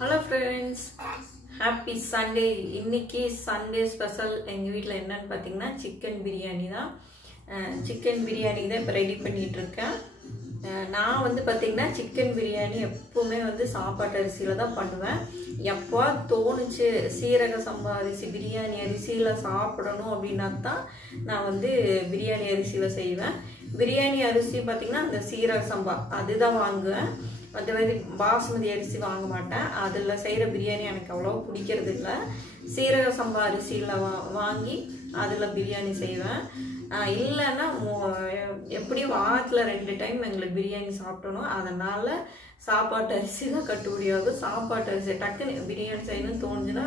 Hello friends, happy Sunday. இன்னைக்கு Sunday special எங்க வீட்ல என்னன்னு பாத்தீங்கன்னா chicken biryani தான். chicken biryani தான் இப்ப ரெடி பண்ணிட்டு இருக்கேன். நான் வந்து பாத்தீங்கன்னா chicken biryani எப்பவுமே வந்து சாப்பாட்டு அரிசியில தான் பண்ணுவேன். எப்போ தோணுச்சு சீரக சம்பா அரிசி பிரியாணி அரிசியில சாப்பிடணும் அப்படினா தான் நான் வந்து பிரியாணி அரிசியில செய்வேன். பிரியாணி அரிசி பாத்தீங்கன்னா அந்த சீரக சம்பா அதுதான் வாங்குவேன். மற்றபடி பாஸ்மதி அரிசி வாங்க மாட்டேன். அதில் செய்கிற பிரியாணி எனக்கு அவ்வளோ பிடிக்கிறது இல்லை. சீரக சம்பா அரிசியில் வாங்கி அதில் பிரியாணி செய்வேன். இல்லைன்னா எப்படியும் வாரத்தில் 2 டைம் எங்களுக்கு பிரியாணி சாப்பிட்டணும். அதனால் சாப்பாட்டு அரிசி தான் கட்டுப்படியாகும். சாப்பாட்டு அரிசி டக்குன்னு பிரியாணி செய்யணும்னு தோணுச்சுன்னா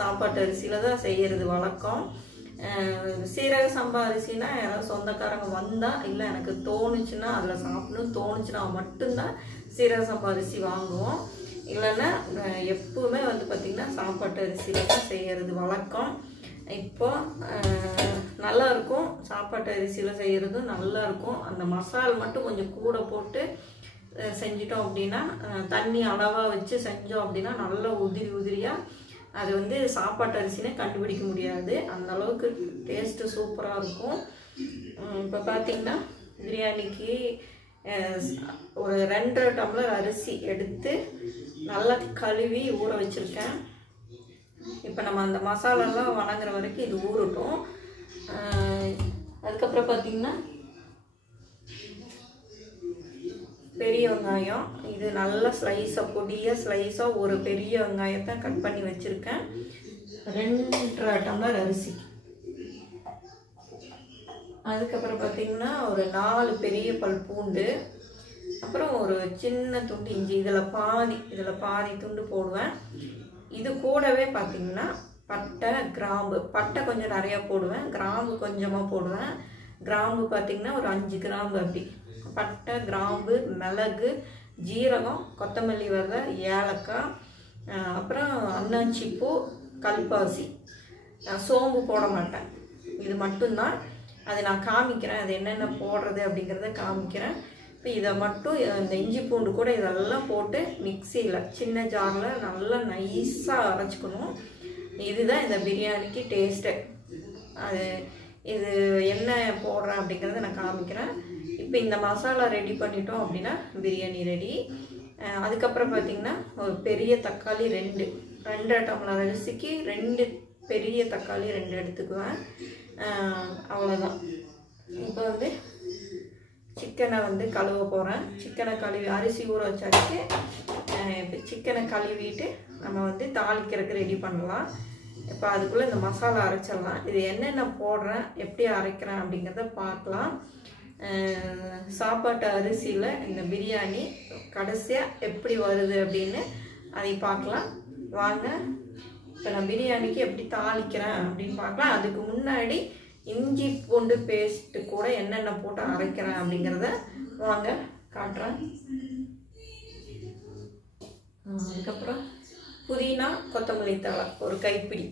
சாப்பாட்டு அரிசியில் தான் செய்கிறது வழக்கம். சீரக சம்பா அரிசினா யாராவது சொந்தக்காரங்க வந்தால் இல்லை எனக்கு தோணுச்சுன்னா அதில் சாப்பிடணும்னு தோணுச்சுன்னா மட்டும்தான் சீரக சம்பா அரிசி வாங்குவோம். இல்லைன்னா எப்பவுமே வந்து பார்த்திங்கன்னா சாப்பாட்டு அரிசியில் தான் செய்கிறது வழக்கம். இப்போ நல்லாயிருக்கும். சாப்பாட்டு அரிசியில் செய்கிறதும் நல்லாயிருக்கும். அந்த மசால் மட்டும் கொஞ்சம் கூட போட்டு செஞ்சிட்டோம் அப்படின்னா தண்ணி அளவாக வச்சு செஞ்சோம் அப்படின்னா நல்லா உதிரியாக அது வந்து சாப்பாட்டு அரிசினே கண்டுபிடிக்க முடியாது. அந்த அளவுக்கு டேஸ்ட்டு சூப்பராக இருக்கும். இப்போ பார்த்திங்கன்னா பிரியாணிக்கு ஒரு 2.5 டம்ளர் அரிசி எடுத்து நல்லா கழுவி ஊற வச்சுருக்கேன். இப்போ நம்ம அந்த மசாலாலாம் வணங்குற வரைக்கும் இது ஊறட்டும். அதுக்கப்புறம் பார்த்திங்கன்னா பெரிய வெங்காயம் இது நல்ல ஸ்லைஸாக பொடியாக ஸ்லைஸாக ஒரு பெரிய வெங்காயத்தை கட் பண்ணி வச்சுருக்கேன். 2.5 டம்ளர் அரிசி. அதுக்கப்புறம் பார்த்திங்கன்னா ஒரு 4 பெரிய பல் பூண்டு, அப்புறம் ஒரு சின்ன துண்டு இஞ்சி. இதில் பாதி துண்டு போடுவேன். இது கூடவே பார்த்திங்கன்னா பட்டை கிராம்பு. பட்டை கொஞ்சம் நிறையா போடுவேன், கிராம்பு கொஞ்சமாக போடுவேன். கிராம்பு பார்த்திங்கன்னா ஒரு 5 கிராம்பு அப்படி. பட்டை கிராம்பு மிளகு ஜீரகம் கொத்தமல்லி விதை ஏலக்காய் அப்புறம் அன்னாச்சி பூ கல்பாசி. சோம்பு போட மாட்டேன். இது மட்டும்தான். அதை நான் காமிக்கிறேன். அது என்னென்ன போடுறது அப்படிங்கிறத காமிக்கிறேன். இப்போ இதை மட்டும் இந்த இஞ்சி பூண்டு கூட இதெல்லாம் போட்டு மிக்சியில் சின்ன ஜாரில் நல்லா நைஸாக அரைச்சிக்கணும். இதுதான் இந்த பிரியாணிக்கு டேஸ்ட்டு. அது இது என்ன போடுறேன் அப்படிங்கிறத நான் காமிக்கிறேன். இப்போ இந்த மசாலா ரெடி பண்ணிட்டோம் அப்படின்னா பிரியாணி ரெடி. அதுக்கப்புறம் பார்த்திங்கன்னா ஒரு பெரிய தக்காளி 2.5 டம்ளர் அரிசிக்கு 2 பெரிய தக்காளி 2 எடுத்துக்குவேன். அவ்வளோதான். இப்போ வந்து சிக்கனை வந்து கழுவ போகிறேன். சிக்கனை கழுவி அரிசி ஊற வச்சாச்சு. இப்போ சிக்கனை கழுவிட்டு நம்ம வந்து தாளிக்கிறதுக்கு ரெடி பண்ணலாம். இப்போ அதுக்குள்ளே இந்த மசாலா அரைச்சிடலாம். இது என்னென்ன போடுறேன் எப்படி அரைக்கிறேன் அப்படிங்கிறத பார்க்கலாம். சாப்பாட்டு அரிசியில் இந்த பிரியாணி கடைசியாக எப்படி வருது அப்படின்னு அதை பார்க்கலாம் வாங்க. இப்போ நான் பிரியாணிக்கு எப்படி தாளிக்கிறேன் அப்படின்னு பார்க்கலாம். அதுக்கு முன்னாடி இஞ்சி பூண்டு பேஸ்ட்டு கூட என்னென்ன போட்டு அரைக்கிறேன் அப்படிங்கிறத வாங்க காட்டுறேன். அதுக்கப்புறம் புதினா கொத்தமல்லி தழை ஒரு கைப்பிடி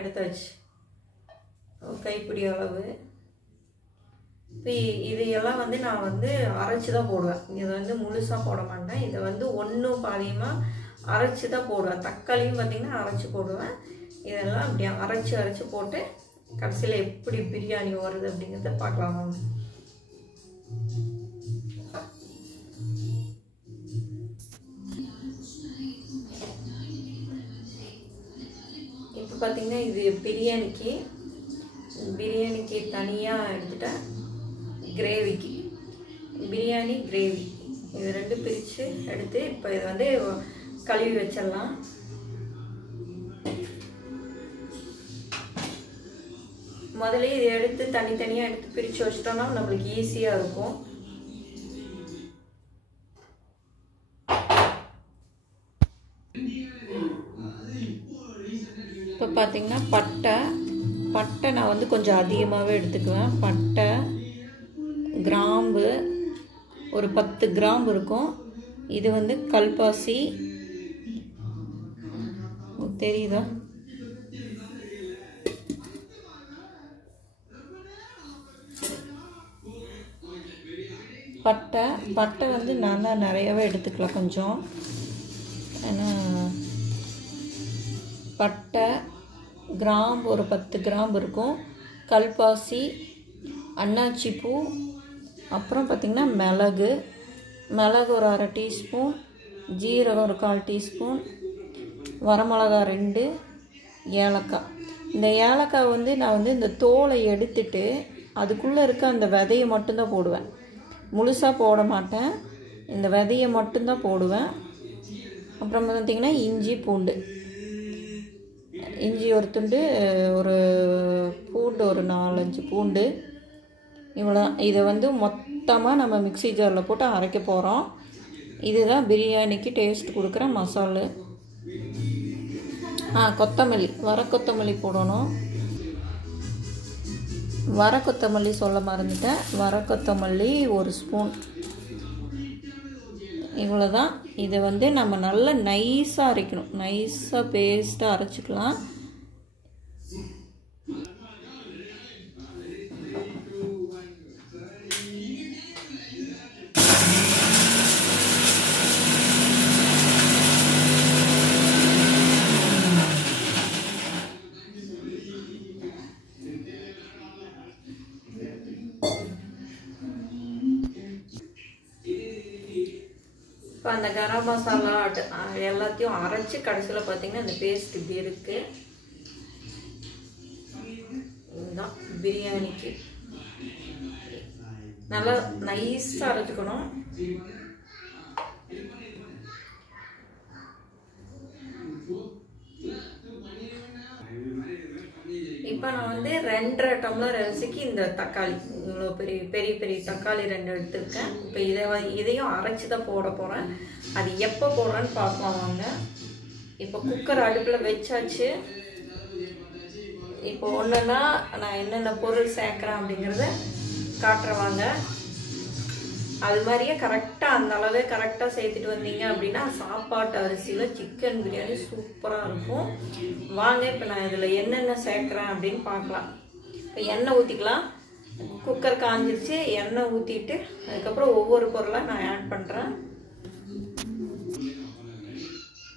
எடுத்தாச்சு. ஒரு கைப்பிடி அளவு. இப்போ இதையெல்லாம் வந்து நான் வந்து அரைச்சி தான் போடுவேன். இதை வந்து முழுசாக போட மாட்டேன். இதை வந்து 1 பாதியமாக அரைச்சி தான் போடுவேன். தக்காளியும் பார்த்திங்கன்னா அரைச்சி போடுவேன். இதெல்லாம் அப்படி அரைச்சி போட்டு கடைசியில் எப்படி பிரியாணி வருது அப்படிங்கிறத பார்க்கலாம் வாங்க. இப்போ பார்த்திங்கன்னா இது பிரியாணிக்கு தனியாக எடுத்துட்டேன். கிரேவிக்கு பிரியாணி கிரேவி இது 2 பிரித்து எடுத்து இப்போ இதை வந்து கழுவி வச்சிடலாம். முதல்ல இதை எடுத்து தனித்தனியாக எடுத்து பிரித்து வச்சிட்டோம்னா நம்மளுக்கு ஈஸியாக இருக்கும். இப்போ பார்த்திங்கன்னா பட்டை நான் வந்து கொஞ்சம் அதிகமாகவே எடுத்துக்குவேன். பட்டை கிராம்பு ஒரு 10 கிராம்பு இருக்கும். இது வந்து கல்பாசி தெரியுதா? பட்டை வந்து நான் தான் நிறையவே எடுத்துக்கலாம் கொஞ்சம். ஏன்னா பட்டை, கிராம்பு ஒரு 10 கிராம்பு இருக்கும், கல்பாசி, அன்னாச்சி பூ, அப்புறம் பார்த்திங்கன்னா மிளகு ஒரு 1/2 டீஸ்பூன், ஜீரகம் ஒரு 1/4 டீஸ்பூன், வரமிளகா 2, ஏலக்காய். இந்த ஏலக்காய் வந்து நான் வந்து இந்த தோலை எடுத்துட்டு அதுக்குள்ளே இருக்க அந்த விதையை மட்டும்தான் போடுவேன், முழுசாக போட மாட்டேன், இந்த விதையை மட்டும்தான் போடுவேன். அப்புறம் பார்த்திங்கன்னா இஞ்சி ஒரு துண்டு, ஒரு பூண்டு ஒரு 4-5 பூண்டு, இவ்வளோ. இதை வந்து மொத்தமாக நம்ம மிக்ஸி ஜாரில் போட்டு அரைக்க போகிறோம். இதுதான் பிரியாணிக்கு டேஸ்ட் கொடுக்குற மசாலா. வர கொத்தமல்லி போடணும். வர கொத்தமல்லி சொல்ல மறந்துட்டேன். வர கொத்தமல்லி 1 ஸ்பூன். இவ்வளோதான். இதை வந்து நம்ம நல்லா நைஸாக அரைக்கணும், நைஸாக பேஸ்ட்டாக அரைச்சிக்கலாம். இப்போ அந்த கரம் மசாலா எல்லாத்தையும் அரைச்சி கடைசியில் பார்த்தீங்கன்னா அந்த பேஸ்ட் இப்படி இருக்குது. இதுதான் பிரியாணிக்கு நல்லா நைஸாக அரைச்சிக்கணும். இப்போ நான் வந்து 2.5 டம்ளர் அரிசிக்கு இந்த தக்காளி, இவ்வளோ பெரிய தக்காளி 2 எடுத்துருக்கேன். இப்போ இதையும் அரைச்சி தான் போட போகிறேன். அது எப்போ போடுறேன்னு பார்க்கலாம் வாங்க. இப்போ குக்கர் அடுப்பில் வச்சாச்சு. இப்போ ஒன்றுன்னா நான் என்னென்ன பொருள் சேர்க்குறேன் அப்படிங்கிறத காட்டுறவாங்க. அது மாதிரியே கரெக்டாக அந்த அளவே கரெக்டாக சேர்த்துட்டு வந்தீங்க அப்படின்னா சாப்பாட்டு அரிசியில் சிக்கன் பிரியாணி சூப்பராக இருக்கும். வாங்க இப்போ நான் இதில் என்னென்ன சேர்க்குறேன் அப்படின்னு பார்க்கலாம். இப்போ எண்ணெய் ஊற்றிக்கலாம். குக்கர் காஞ்சிருச்சு. எண்ணெய் ஊற்றிட்டு அதுக்கப்புறம் ஒவ்வொரு பொருளாக நான் ஆட் பண்ணுறேன்.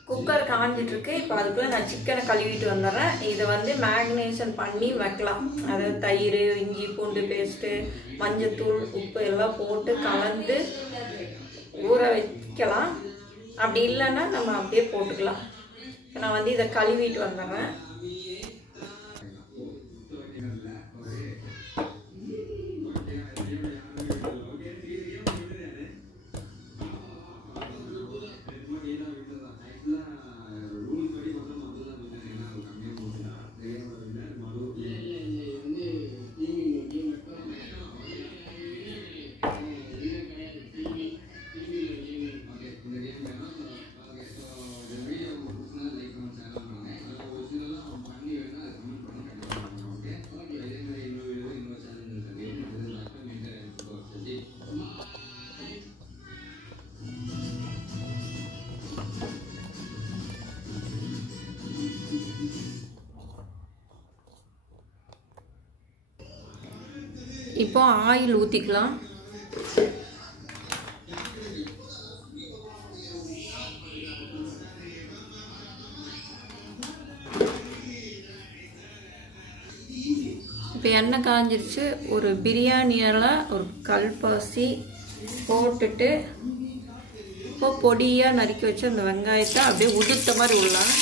குக்கர் காஞ்சிட்ருக்கு. இப்போ அதுக்குள்ளே நான் சிக்கனை கழுவிட்டு வந்துடுறேன். இதை வந்து மேக்னேஷன் பண்ணி வைக்கலாம். அதாவது தயிர், இஞ்சி பூண்டு பேஸ்ட்டு, மஞ்சத்தூள், உப்பு எல்லாம் போட்டு கலந்து ஊற வைக்கலாம். அப்படி இல்லைன்னா நம்ம அப்படியே போட்டுக்கலாம். இப்போ நான் வந்து இதை கழுவிட்டு வந்துடுறேன். இப்போ ஆயில் ஊற்றிக்கலாம். இப்போ எண்ணெய் காஞ்சிருச்சு. ஒரு பிரியாணியில் ஒரு கல்பாசி போட்டுட்டு இப்போ பொடியாக நறுக்கி வச்சு அந்த வெங்காயத்தை அப்படியே உதிர்த்த மாதிரி உள்ளாம்.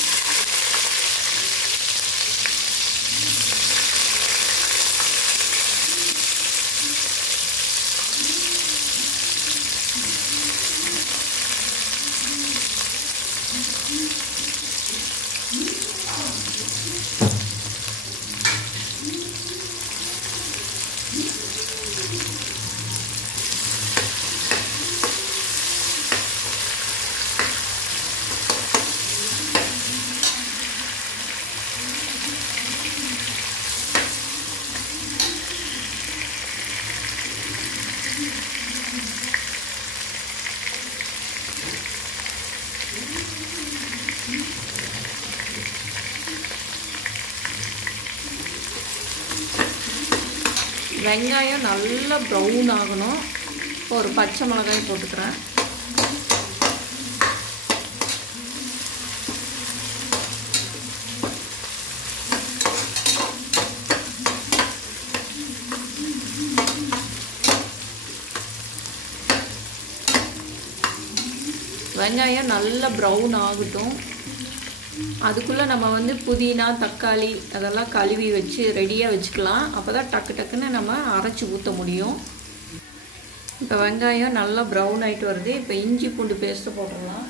வெங்காயம் நல்லா ப்ரௌன் ஆகணும். இப்போ ஒரு பச்சை மிளகாய் போட்டுக்கிறேன். வெங்காயம் நல்லா ப்ரௌன் ஆகட்டும். அதுக்குள்ளே நம்ம வந்து புதினா தக்காளி அதெல்லாம் கழுவி வச்சு ரெடியாக வச்சுக்கலாம். அப்போ தான் டக்கு டக்குன்னு நம்ம அரைச்சி ஊற்ற முடியும். இப்போ வெங்காயம் நல்லா ப்ரௌன் ஆகிட்டு வருது. இப்போ இஞ்சி பூண்டு பேஸ்ட்டு போட்டுடலாம்.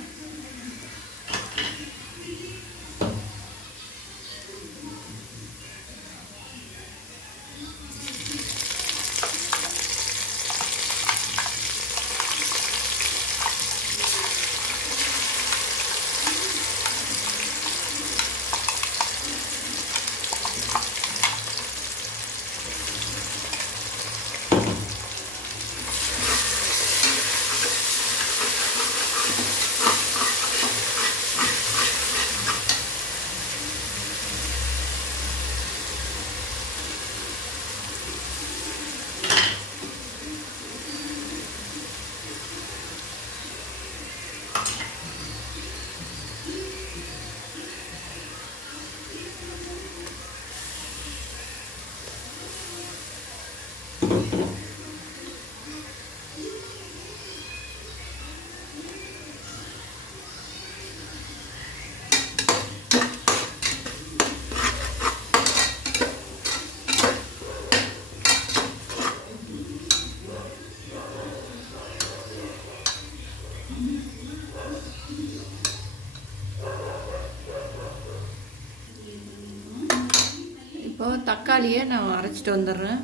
இப்போ தக்காளியை நான் அரைச்சிட்டு வந்துடுறேன்.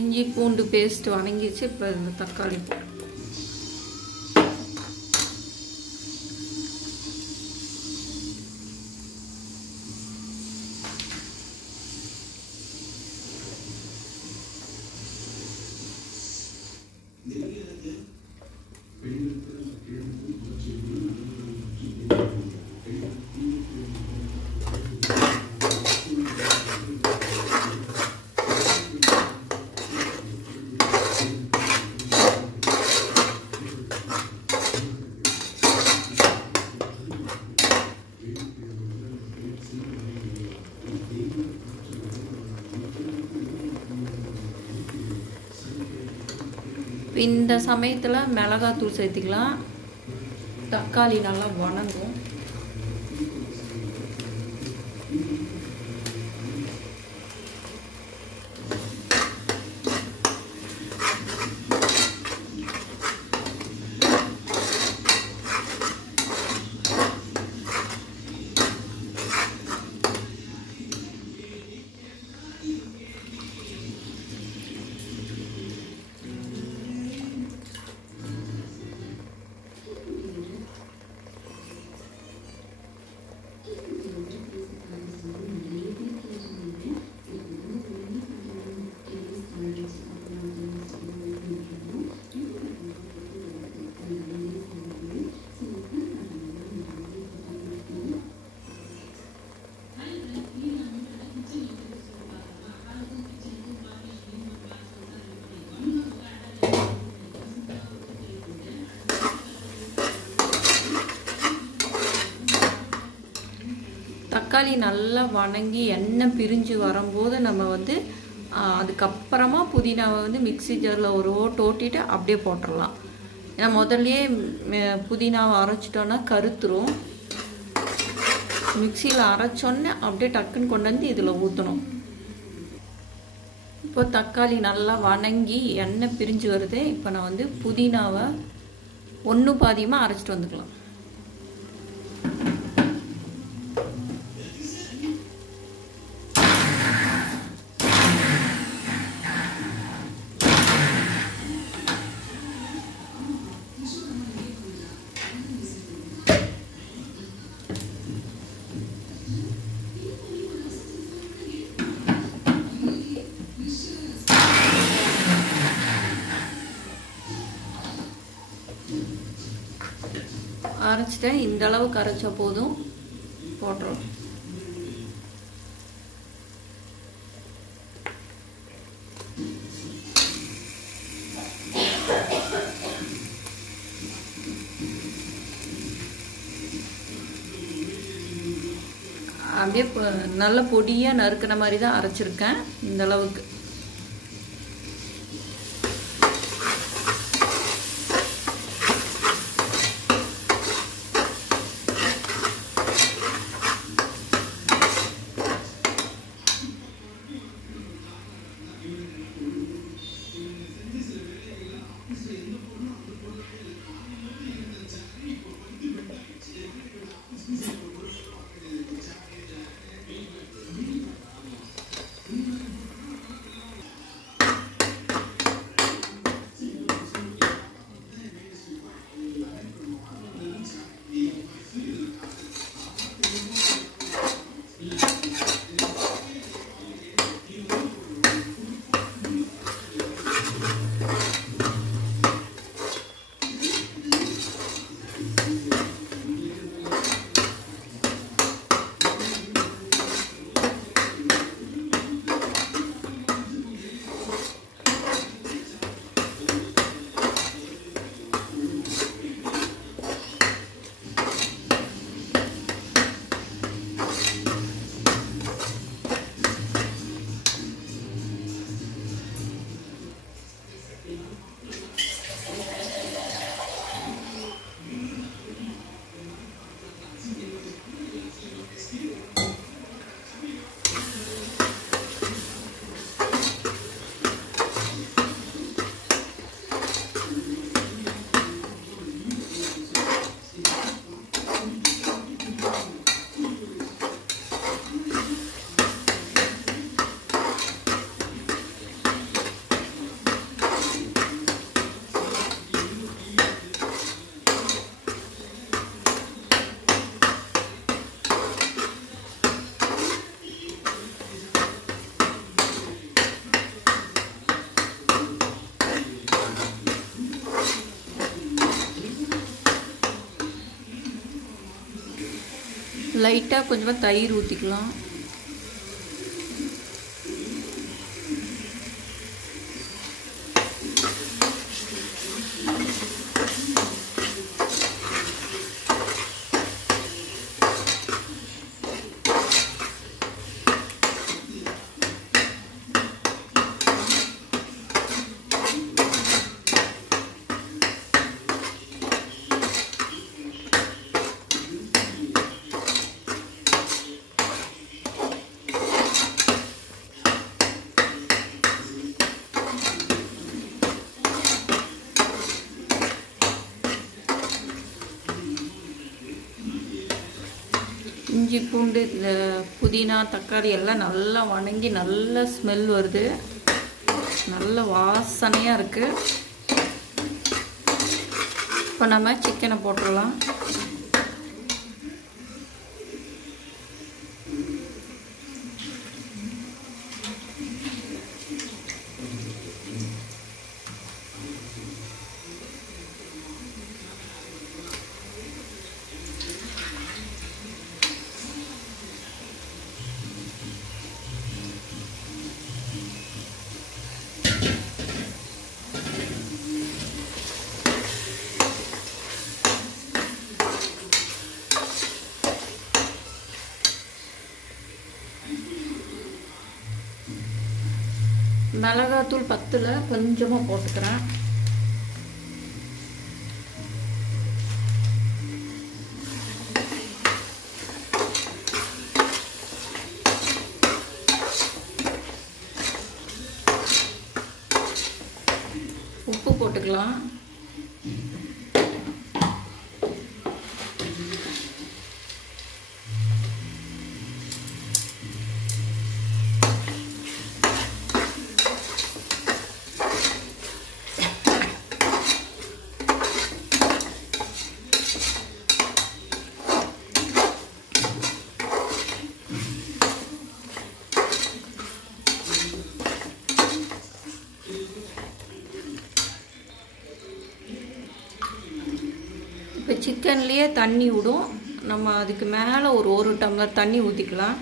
இஞ்சி பூண்டு பேஸ்ட் வணங்கிச்சு. இப்போ இந்த தக்காளி இந்த சமயத்தில் மிளகாத்தூள் சேர்த்துக்கலாம். தக்காளி நல்லா வணங்கும். தக்காளி நல்லா வணங்கி எண்ணெய் பிரிஞ்சு வரும்போது நம்ம வந்து அதுக்கப்புறமா புதினாவை வந்து மிக்ஸி ஜாரில் ஒரு ஓட்டிட்டு அப்படியே போட்டுடலாம். ஏன்னா முதல்லையே புதினாவை அரைச்சிட்டோன்னா கருத்துரும். மிக்சியில் அரைச்சோன்னே அப்படியே டக்குன்னு கொண்டு வந்து இதில் ஊற்றணும். இப்போ தக்காளி நல்லா வணங்கி எண்ணெய் பிரிஞ்சு வருது. இப்போ நான் வந்து புதினாவை ஒன்று பாதியமாக அரைச்சிட்டு வந்துக்கலாம். அரைச்சிட்டேன். இந்த அளவுக்கு அரைச்சா போதும். இப்போ போடுறோம். அப்படியே நல்ல பொடியாக நறுக்கின மாதிரி தான் அரைச்சிருக்கேன். இந்த அளவுக்கு லைட்டாக கொஞ்சமாக தயிர் ஊற்றிக்கலாம். இஞ்சி பூண்டு இந்த புதினா தக்காளி எல்லாம் நல்லா வணங்கி நல்ல ஸ்மெல் வருது, நல்ல வாசனையாக இருக்குது. இப்போ நம்ம சிக்கனை போட்டுடலாம். மிளகாத்தூள் 10ல் கொஞ்சமாக போட்டுக்கிறேன். உப்பு போட்டுக்கலாம். இப்போ சிக்கன்லேயே தண்ணி விடும், நம்ம அதுக்கு மேலே ஒரு டம்ளர் தண்ணி ஊற்றிக்கலாம்.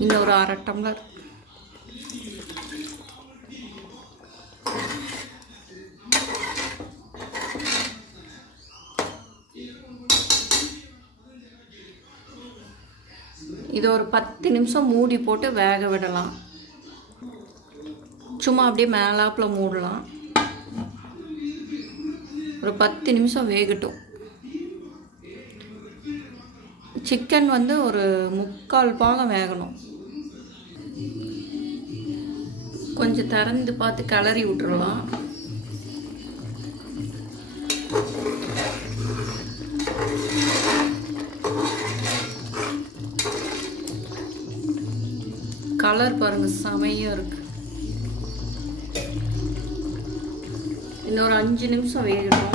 இன்னும் ஒரு 1/2 டம்ளர். இது ஒரு 10 நிமிஷம் மூடி போட்டு வேக விடலாம். சும்மா அப்படியே மேலாப்பில் மூடலாம். ஒரு 10 நிமிஷம் வேகட்டும். சிக்கன் வந்து ஒரு 3/4 பாகம் வேகணும். கொஞ்சம் திறந்து பார்த்து கிளறி விட்டுறலாம். கலர் பாருங்க, செமையா இருக்கு. இன்னொரு 5 நிமிஷம் வேகணும்.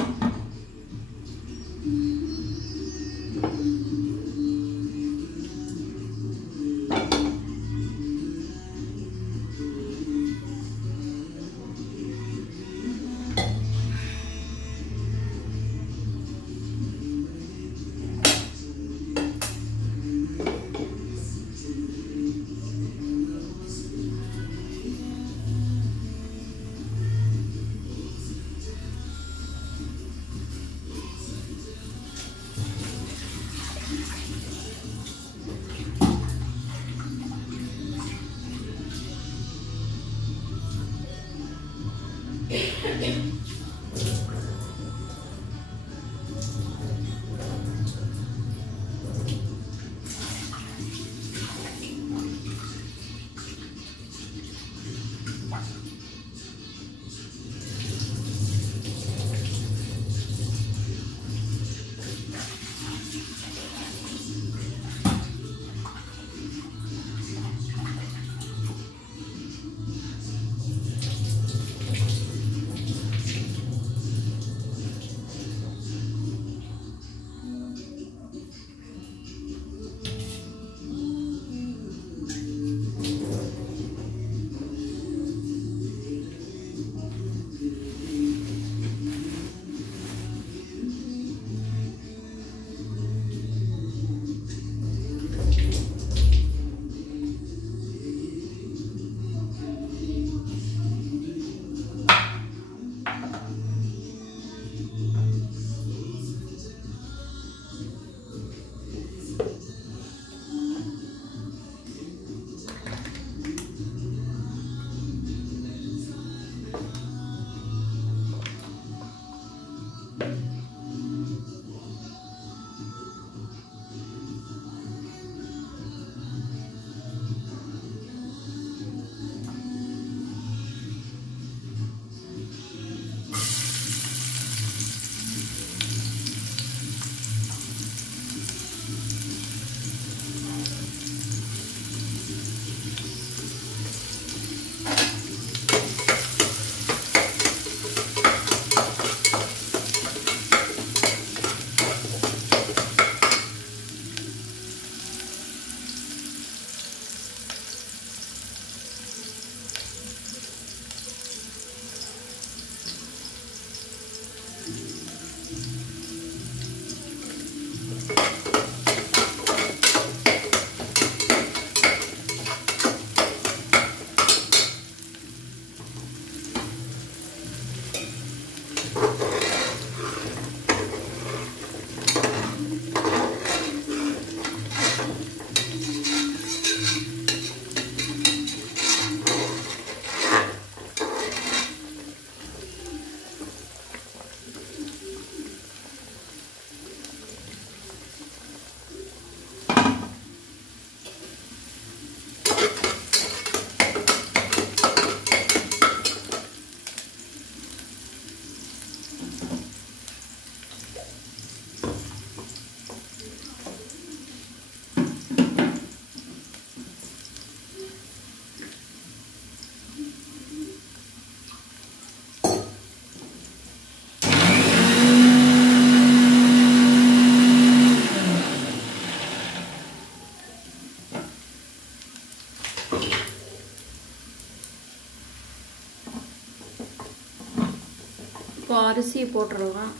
இப்போ அரிசி போட்டுறலாம்.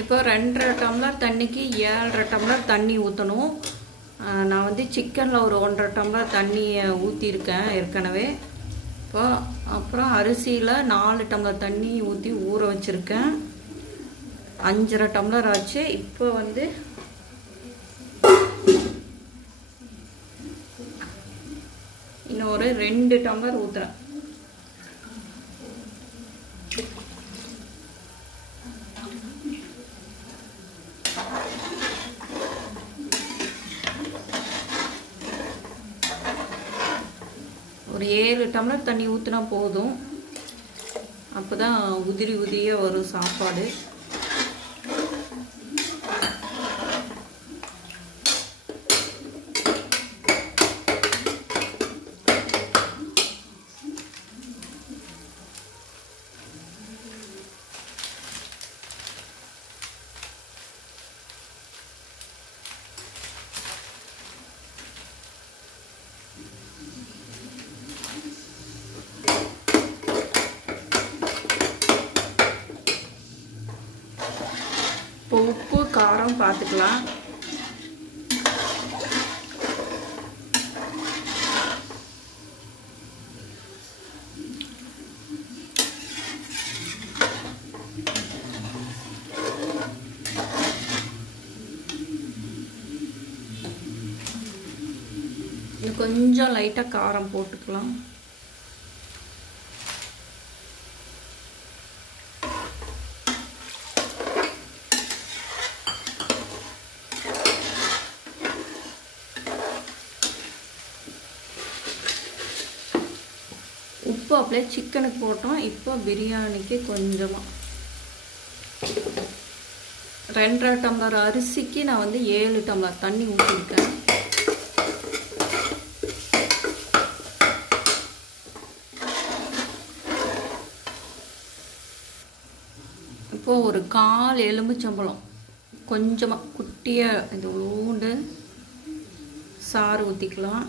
இப்போ 2.5 டம்ளர் தண்ணிக்கு 7.5 டம்ளர் தண்ணி ஊற்றணும். நான் வந்து சிக்கனில் ஒரு 1.5 டம்ளர் தண்ணியை ஊற்றிருக்கேன் ஏற்கனவே. இப்போ அப்புறம் அரிசியில் 4 டம்ளர் தண்ணி ஊற்றி ஊற வச்சுருக்கேன். 5.5 டம்ளர் ஆச்சு. இப்போ வந்து இன்னும் ஒரு 2 டம்ளர் ஊற்றுறேன். ஒரு 7 டம்ளர் தண்ணி ஊற்றினா போதும். அப்போ தான் உதிரி உதிரியாக வரும் சாப்பாடு. இப்போ உப்பு காரம் பார்த்துக்கலாம். கொஞ்சம் லைட்டாக காரம் போட்டுக்கலாம். உப்பு அப்படியே சிக்கனுக்கு போட்டோம். இப்போ பிரியாணிக்கு கொஞ்சமாக 2.5 டம்ளர் அரிசிக்கு நான் வந்து 7 டம்ளர் தண்ணி ஊற்றிருக்கேன். இப்போ ஒரு 1/4 எலுமிச்சம்பழம் கொஞ்சமாக குட்டியாக இந்த ஊண்டு சாறு ஊற்றிக்கலாம்.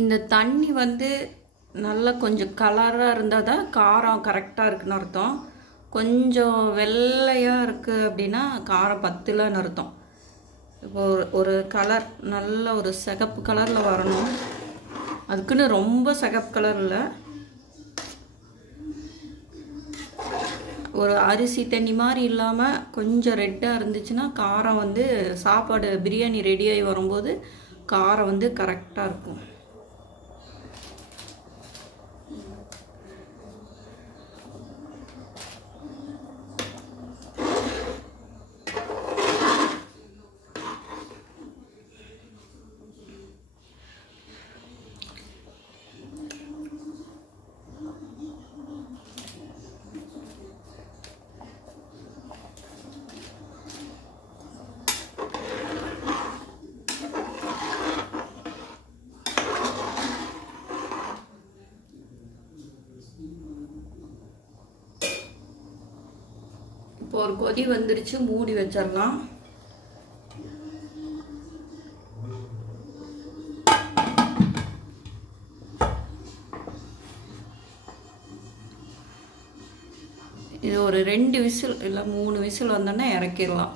இந்த தண்ணி வந்து நல்லா கொஞ்சம் கலராக இருந்தால் தான் காரம் கரெக்டாக இருக்குன்னு அர்த்தம். கொஞ்சம் வெள்ளையாக இருக்குது அப்படின்னா காரம் பத்தலன்னு அர்த்தம். இப்போ ஒரு கலர் நல்ல ஒரு சிகப்பு கலரில் வரணும். அதுக்குன்னு ரொம்ப சிகப்பு கலர் இல்லை, ஒரு அரிசி தண்ணி மாதிரி இல்லாமல் கொஞ்சம் ரெட்டாக இருந்துச்சுன்னா காரம் வந்து சாப்பாடு பிரியாணி ரெடியாகி வரும்போது காரம் வந்து கரெக்டாக இருக்கும். ஒரு கொதி வந்துருச்சு, மூடி வச்சிடலாம். இது ஒரு 2 விசில் இல்லை 3 விசில் வந்தோன்னா இறக்கிடலாம்.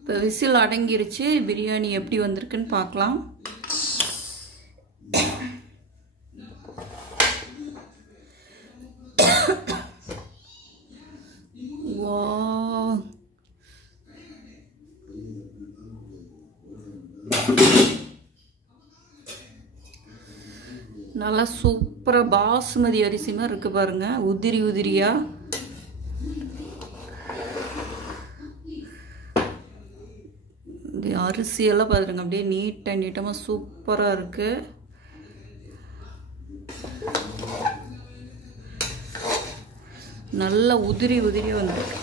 இப்போ விசில் அடங்கிருச்சு. பிரியாணி எப்படி வந்திருக்குன்னு பார்க்கலாம். நல்லா சூப்பராக பாசுமதி அரிசி மாதிரி இருக்கு பாருங்க, உதிரி உதிரியா. அரிசியெல்லாம் பாருங்க அப்படியே நீட்டமாக சூப்பராக இருக்கு. நல்லா உதிரி உதிரியா வந்துருக்கு.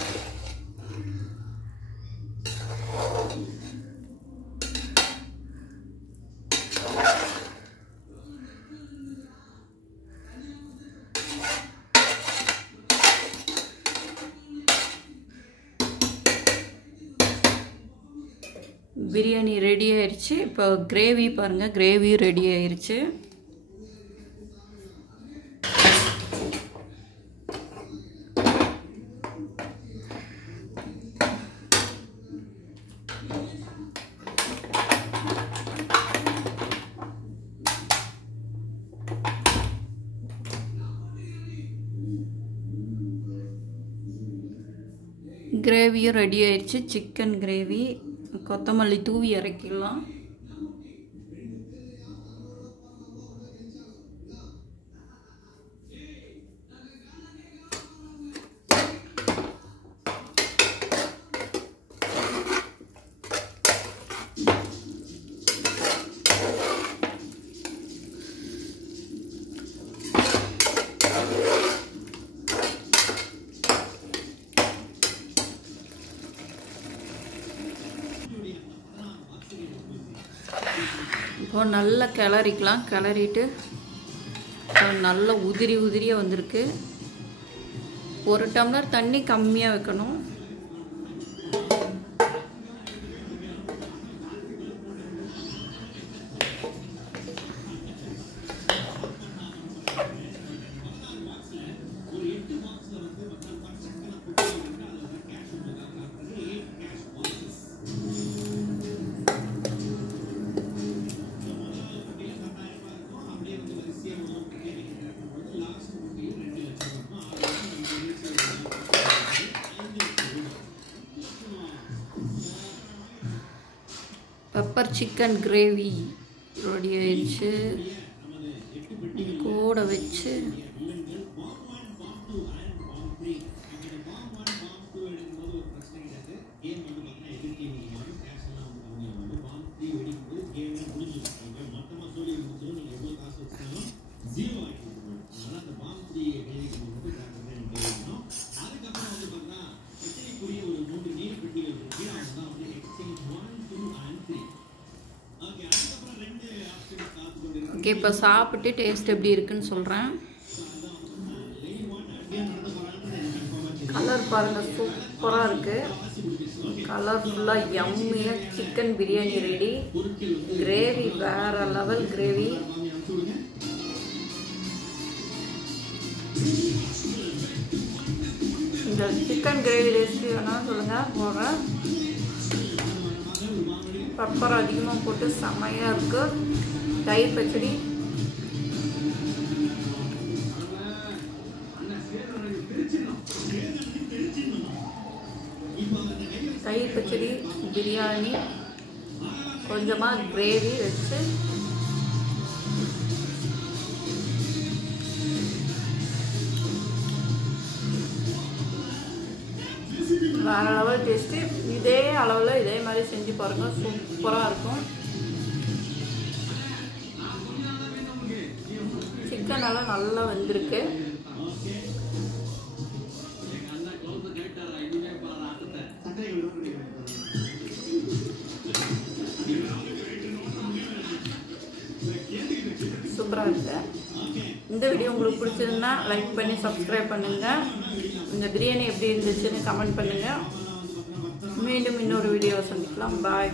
பிரியாணி ரெடி ஆயிடுச்சு. இப்போ கிரேவி பாருங்க, கிரேவி ரெடி ஆயிடுச்சு. கிரேவியும் ரெடி ஆயிடுச்சு. சிக்கன் கிரேவி, கொத்தமல்லி தூவி இறக்கிடலாம். இப்போ நல்லா கிளறிக்கலாம். கிளறிட்டு நல்லா உதிரி உதிரியாக வந்திருக்கு. 1 டம்ளர் தண்ணி கம்மியாக வைக்கணும். பெப்பர் சிக்கன் கிரேவி ரெடி ஆயிடுச்சு. கூட வச்சு ஓகே. இப்போ சாப்பிட்டு டேஸ்ட் எப்படி இருக்குன்னு சொல்கிறேன். கலர் பாருங்கள், சூப்பராக இருக்குது. கலர்ஃபுல்லாக யம்மியாக சிக்கன் பிரியாணி ரெடி. கிரேவி வேறு லெவல் கிரேவி. இந்த சிக்கன் கிரேவி ரெசிபி வேணால் சொல்லுங்கள், போடுறேன். பெப்பர் அதிகமாக போட்டு செம்மையாக இருக்குது. தயிர் பச்சடி, தயிர் பச்சடி, பிரியாணி, கொஞ்சமாக கிரேவி வச்சு வேறு லெவல் டேஸ்ட்டு. இதே அளவில் இதே மாதிரி செஞ்சு பாருங்கள், சூப்பராக இருக்கும். சிக்கன் எல்லாம் நல்லா வந்திருக்கு. இந்த வீடியோ உங்களுக்கு பிடிச்சிருந்தா லைக் பண்ணி சப்ஸ்கிரைப் பண்ணுங்கள். இந்த பிரியாணி எப்படி இருந்துச்சுன்னு கமெண்ட் பண்ணுங்கள். மீண்டும் இன்னொரு வீடியோவை சந்திக்கலாம். பாய்.